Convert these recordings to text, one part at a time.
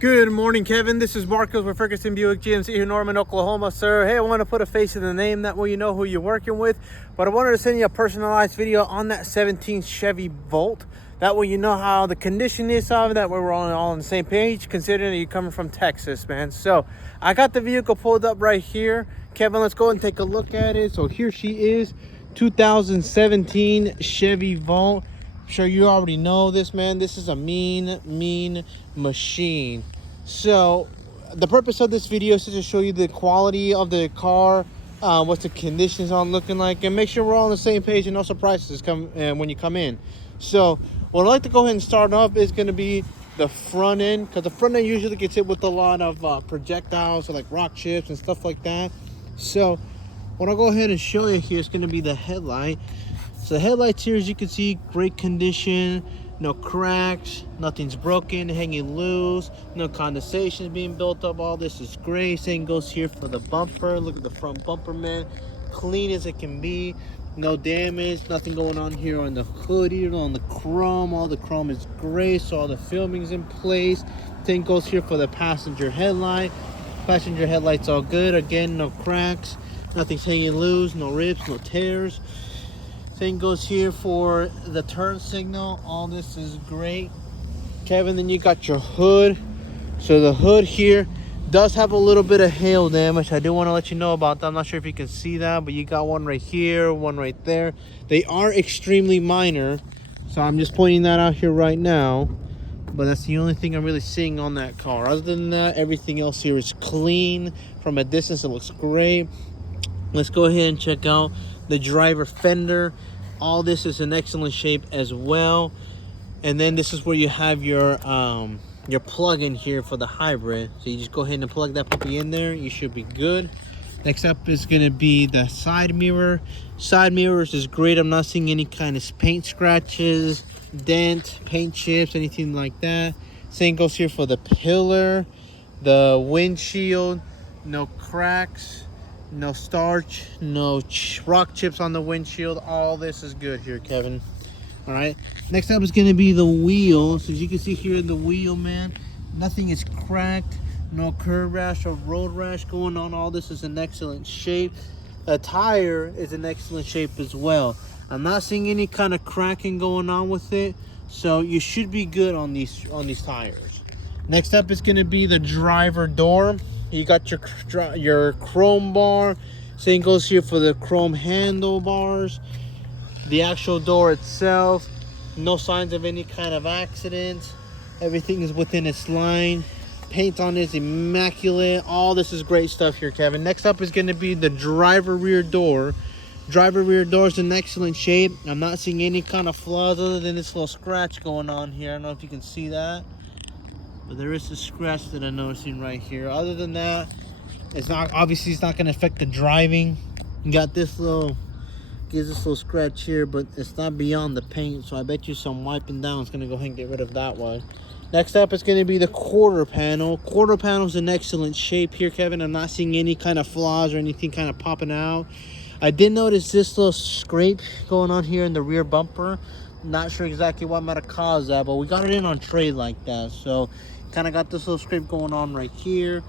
Good morning, Kevin. This is Marcos with Ferguson Buick GMC here in Norman, Oklahoma, sir. Hey, I want to put a face to the name. That way you know who you're working with. But I wanted to send you a personalized video on that 17 Chevy Volt. That way you know how the condition is of it. That way we're all on the same page, considering that you're coming from Texas, man. So I got the vehicle pulled up right here. Kevin, let's go and take a look at it. So here she is, 2017 Chevy Volt. I'm sure you already know this, man. This is a mean machine. So the purpose of this video is to show you the quality of the car, what's the conditions on looking like, and make sure we're all on the same page and no surprises come when you come in. So what I'd like to go ahead and start off is going to be the front end, because the front end usually gets hit with a lot of projectiles, so like rock chips and stuff like that. So what I'll go ahead and show you here is going to be the headlight. So the headlights here, as you can see, great condition, no cracks, nothing's broken, hanging loose, no condensations being built up. All this is great. Same goes here for the bumper. Look at the front bumper, man, clean as it can be, no damage, nothing going on here on the hood, either on the chrome. All the chrome is great, so all the filming's in place. Same goes here for the passenger headlight. Passenger headlight's all good. Again, no cracks, nothing's hanging loose, no rips, no tears. Same goes here for the turn signal. All this is great, Kevin. Then you got your hood. So the hood here does have a little bit of hail damage. I do want to let you know about that. I'm not sure if you can see that, but you got one right here, one right there. They are extremely minor, so I'm just pointing that out here right now. But that's the only thing I'm really seeing on that car. Other than that, everything else here is clean. From a distance, it looks great. Let's go ahead and check out the driver fender. All this is in excellent shape as well. And then this is where you have your plug-in here for the hybrid. So you just go ahead and plug that puppy in there. You should be good. Next up is going to be the side mirror. Side mirrors is great. I'm not seeing any kind of paint scratches, dent, paint chips, anything like that. Same goes here for the pillar, the windshield, no cracks, no starch, no rock chips on the windshield. All this is good here, Kevin. All right, next up is going to be the wheel. So as you can see here, the wheel, man, nothing is cracked, no curb rash or road rash going on. All this is in excellent shape. The tire is in excellent shape as well. I'm not seeing any kind of cracking going on with it, so you should be good on these tires. Next up is going to be the driver door. You got your chrome bar. Same goes here for the chrome handlebars. The actual door itself, no signs of any kind of accident. Everything is within its line. Paint on it is immaculate. All this is great stuff here, Kevin. Next up is going to be the driver rear door. Driver rear door is in excellent shape. I'm not seeing any kind of flaws other than this little scratch going on here. I don't know if you can see that, but there is a scratch that I'm noticing right here. Other than that, it's not going to affect the driving. You got this little, gives this little scratch here, but it's not beyond the paint, so I bet you some wiping down is going to go ahead and get rid of that one. Next up is going to be the quarter panel. Quarter panel is in excellent shape here, Kevin. I'm not seeing any kind of flaws or anything kind of popping out. I did notice this little scrape going on here in the rear bumper. Not sure exactly what might have caused that, but we got it in on trade like that. So kind of got this little scrape going on right here,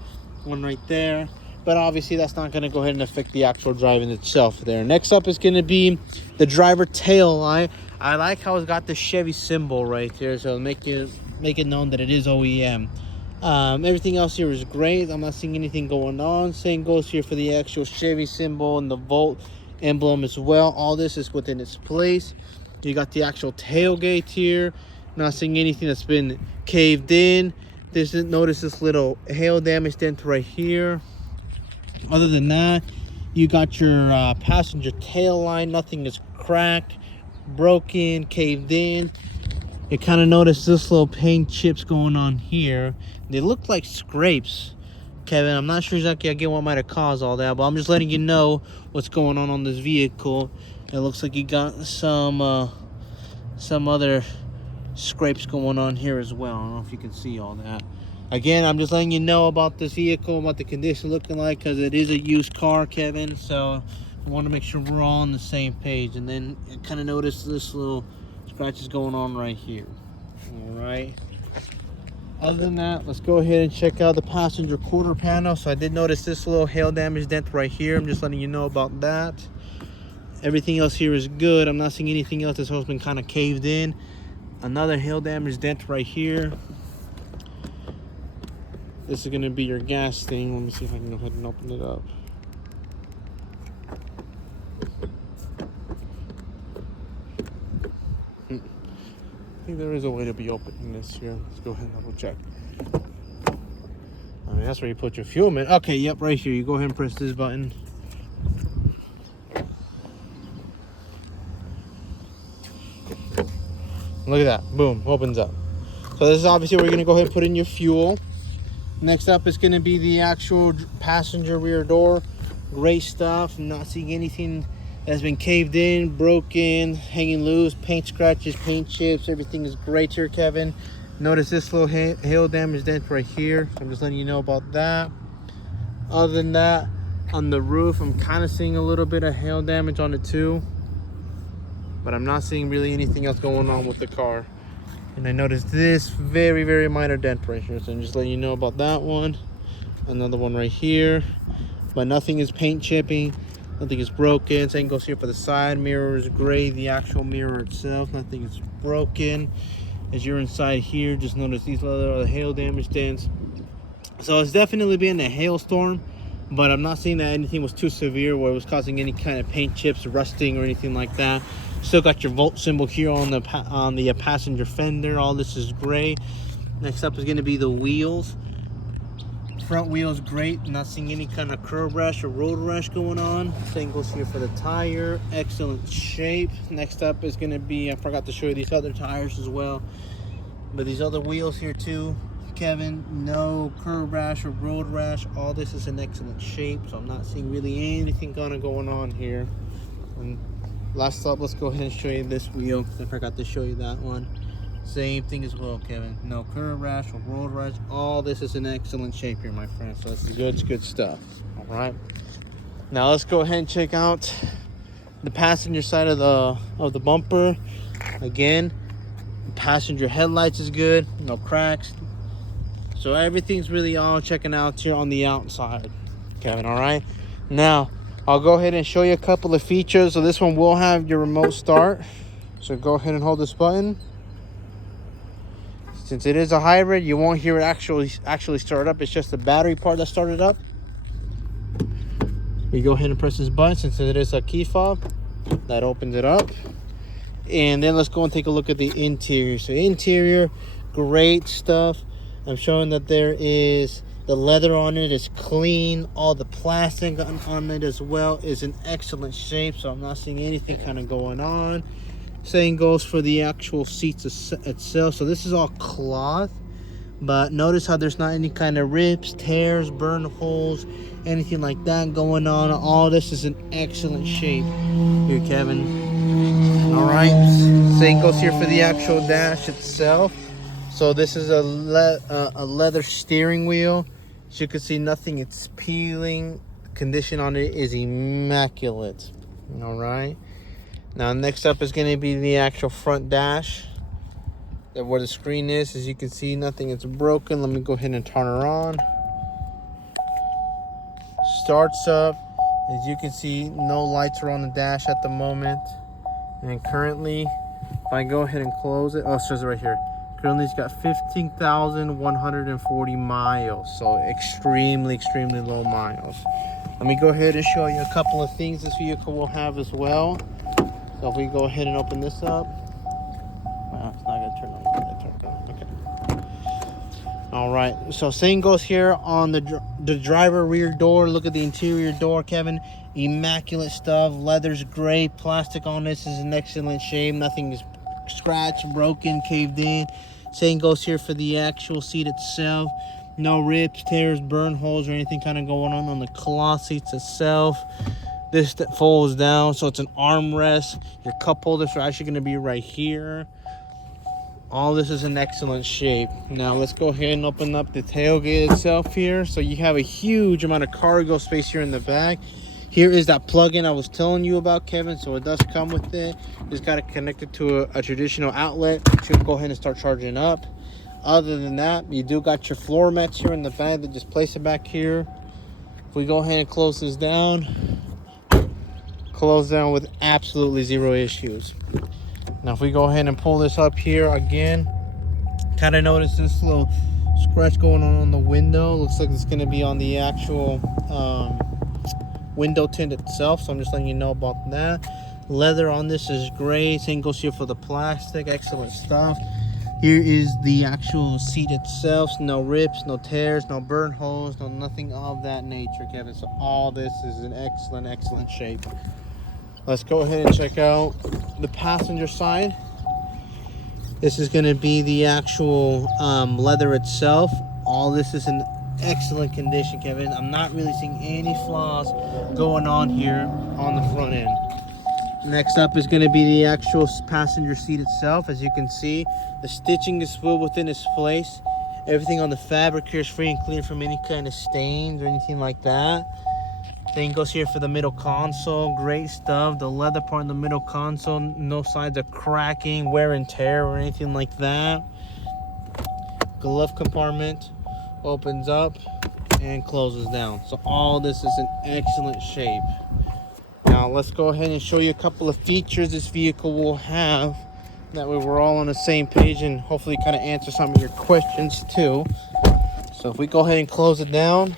one right there. But obviously that's not going to go ahead and affect the actual driving itself there. Next up is going to be the driver tail light. I like how it's got the Chevy symbol right there, so make it known that it is OEM. Everything else here is great. I'm not seeing anything going on. Same goes here for the actual Chevy symbol and the Volt emblem as well. All this is within its place. You got the actual tailgate here. Not seeing anything that's been caved in. Notice this little hail damage dent right here. Other than that, you got your passenger tail line. Nothing is cracked, broken, caved in. You kind of notice this little paint chips going on here. They look like scrapes, Kevin. I'm not sure exactly again what might have caused all that, but I'm just letting you know what's going on this vehicle. It looks like you got some other scrapes going on here as well. I don't know if you can see all that. Again, I'm just letting you know about this vehicle, what the condition looking like, because it is a used car, Kevin. So I want to make sure we're all on the same page. And then you kind of notice this little scratches going on right here. All right. Other than that, let's go ahead and check out the passenger quarter panel. So I did notice this little hail damage dent right here. I'm just letting you know about that. Everything else here is good. I'm not seeing anything else. This hole's been kind of caved in. Another hail damage dent right here. This is going to be your gas thing. Let me see if I can go ahead and open it up. I think there is a way to be opening this here. Let's go ahead and double check. I mean, that's where you put your fuel in. Okay, yep, right here. You go ahead and press this button. Look at that. Boom, opens up. So this is obviously where you're going to go ahead and put in your fuel. Next up is going to be the actual passenger rear door. Great stuff. I'm not seeing anything that's been caved in, broken, hanging loose, paint scratches, paint chips. Everything is great here, Kevin. Notice this little hail damage dent right here. So I'm just letting you know about that. Other than that, on the roof, I'm kind of seeing a little bit of hail damage on it too. But I'm not seeing really anything else going on with the car. And I noticed this very, very minor dent right here. So I'm just letting you know about that one. Another one right here. But nothing is paint chipping. Nothing is broken. Same goes here for the side mirror is gray. The actual mirror itself, nothing is broken. As you're inside here, just notice these little hail damage dents. So it's definitely been a hailstorm, but I'm not seeing that anything was too severe where it was causing any kind of paint chips, rusting, or anything like that. Still got your volt symbol here on the passenger fender. All this is gray. Next up is going to be the wheels. Front wheels great, not seeing any kind of curb rash or road rash going on. Same goes here for the tire, excellent shape. Next up is going to be, I forgot to show you these other tires as well, but these other wheels here too, Kevin, no curb rash or road rash. All this is in excellent shape, so I'm not seeing really anything kind of going on here. And last up, let's go ahead and show you this wheel, because I forgot to show you that one. Same thing as well, Kevin. No curb rash or road rash. All this is in excellent shape here, my friend. So it's good stuff. All right. Now let's go ahead and check out the passenger side of the bumper. Again, passenger headlights is good. No cracks. So everything's really all checking out here on the outside, Kevin. All right. Now I'll go ahead and show you a couple of features. So this one will have your remote start. So go ahead and hold this button. Since it is a hybrid, you won't hear it actually start up. It's just the battery part that started up. You go ahead and press this button. Since it is a key fob, that opens it up. And then let's go and take a look at the interior. So interior, great stuff. I'm showing that there is the leather on it is clean. All the plastic on it as well is in excellent shape. So I'm not seeing anything kind of going on. Same goes for the actual seats itself. So this is all cloth, but notice how there's not any kind of rips, tears, burn holes, anything like that going on. All this is in excellent shape here, Kevin. All right, same goes here for the actual dash itself. So this is a leather steering wheel. As you can see, nothing it's peeling. Condition on it is immaculate. All right. Now next up is going to be the actual front dash, where the screen is. As you can see, nothing is broken. Let me go ahead and turn her on. Starts up. As you can see, no lights are on the dash at the moment. And currently, if I go ahead and close it, oh, it says right here. Currently it's got 15,140 miles. So extremely low miles. Let me go ahead and show you a couple of things this vehicle will have as well. So if we go ahead and open this up, well, it's not gonna turn on. Okay. All right. So same goes here on the driver rear door. Look at the interior door, Kevin. Immaculate stuff. Leather's great. Plastic on this is in excellent shape. Nothing is scratched, broken, caved in. Same goes here for the actual seat itself. No rips, tears, burn holes, or anything kind of going on the cloth seats itself. This that folds down, so it's an armrest. Your cup holders are actually going to be right here. All this is in excellent shape. Now let's go ahead and open up the tailgate itself here. So you have a huge amount of cargo space here in the back. Here is that plug-in I was telling you about, Kevin. So it does come with it. Just got to connect it to a traditional outlet. Should go ahead and start charging up. Other than that, you do got your floor mats here in the back that just place it back here. If we go ahead and close this down, close down with absolutely zero issues. Now if we go ahead and pull this up here again, kind of notice this little scratch going on the window. Looks like it's going to be on the actual window tint itself, so I'm just letting you know about that. Leather on this is great. Same goes here for the plastic. Excellent stuff. Here is the actual seat itself. No rips, no tears, no burn holes, no nothing of that nature, Kevin. So all this is in excellent shape. Let's go ahead and check out the passenger side. This is going to be the actual leather itself. All this is in excellent condition, Kevin. I'm not really seeing any flaws going on here on the front end. Next up is going to be the actual passenger seat itself. As you can see, the stitching is still within its place. Everything on the fabric here is free and clear from any kind of stains or anything like that. Same goes here for the middle console. Great stuff. The leather part in the middle console, no signs of cracking, wear and tear, or anything like that. Glove compartment opens up and closes down. So all this is in excellent shape. Now let's go ahead and show you a couple of features this vehicle will have. That way we're all on the same page and hopefully kind of answer some of your questions too. So if we go ahead and close it down,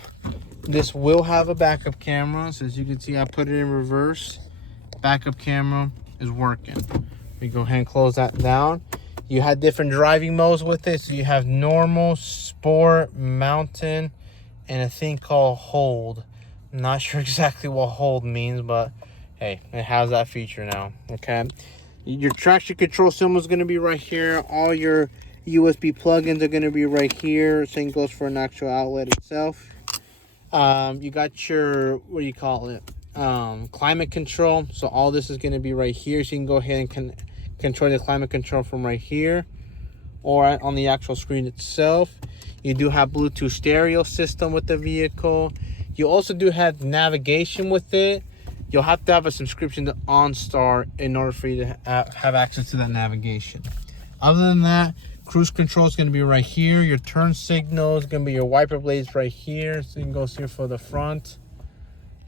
this will have a backup camera. So as you can see, I put it in reverse. Backup camera is working. We go ahead and close that down. You had different driving modes with it. So you have normal, sport, mountain, and a thing called hold. I'm not sure exactly what hold means, but hey, it has that feature now. Okay. Your traction control symbol is going to be right here. All your USB plugins are going to be right here. Same goes for an actual outlet itself. You got your, what do you call it, climate control. So all this is going to be right here, so you can go ahead and control the climate control from right here or on the actual screen itself. You do have Bluetooth stereo system with the vehicle. You also do have navigation with it. You'll have to have a subscription to OnStar in order for you to have access to that navigation. Other than that, cruise control is going to be right here. Your turn signal is going to be your wiper blades right here. So you can go here for the front.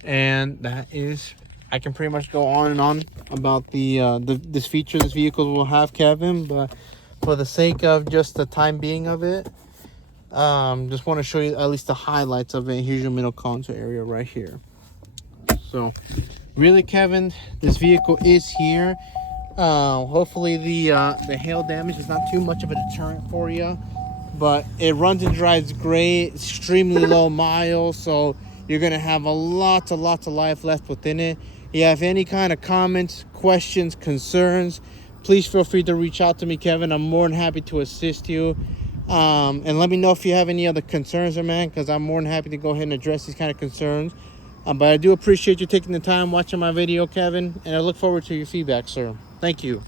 And that is, I can pretty much go on and on about this feature this vehicle will have, Kevin. But for the sake of just the time being of it, just want to show you at least the highlights of it. Here's your middle console area right here. So really, Kevin, this vehicle is here. Hopefully the hail damage is not too much of a deterrent for you, but it runs and drives great, extremely low miles, so you're gonna have lots of life left within it. If you have any kind of comments, questions, concerns, please feel free to reach out to me, Kevin. I'm more than happy to assist you. And let me know if you have any other concerns, man, because I'm more than happy to go ahead and address these kind of concerns. But I do appreciate you taking the time watching my video, Kevin, and I look forward to your feedback, sir. Thank you.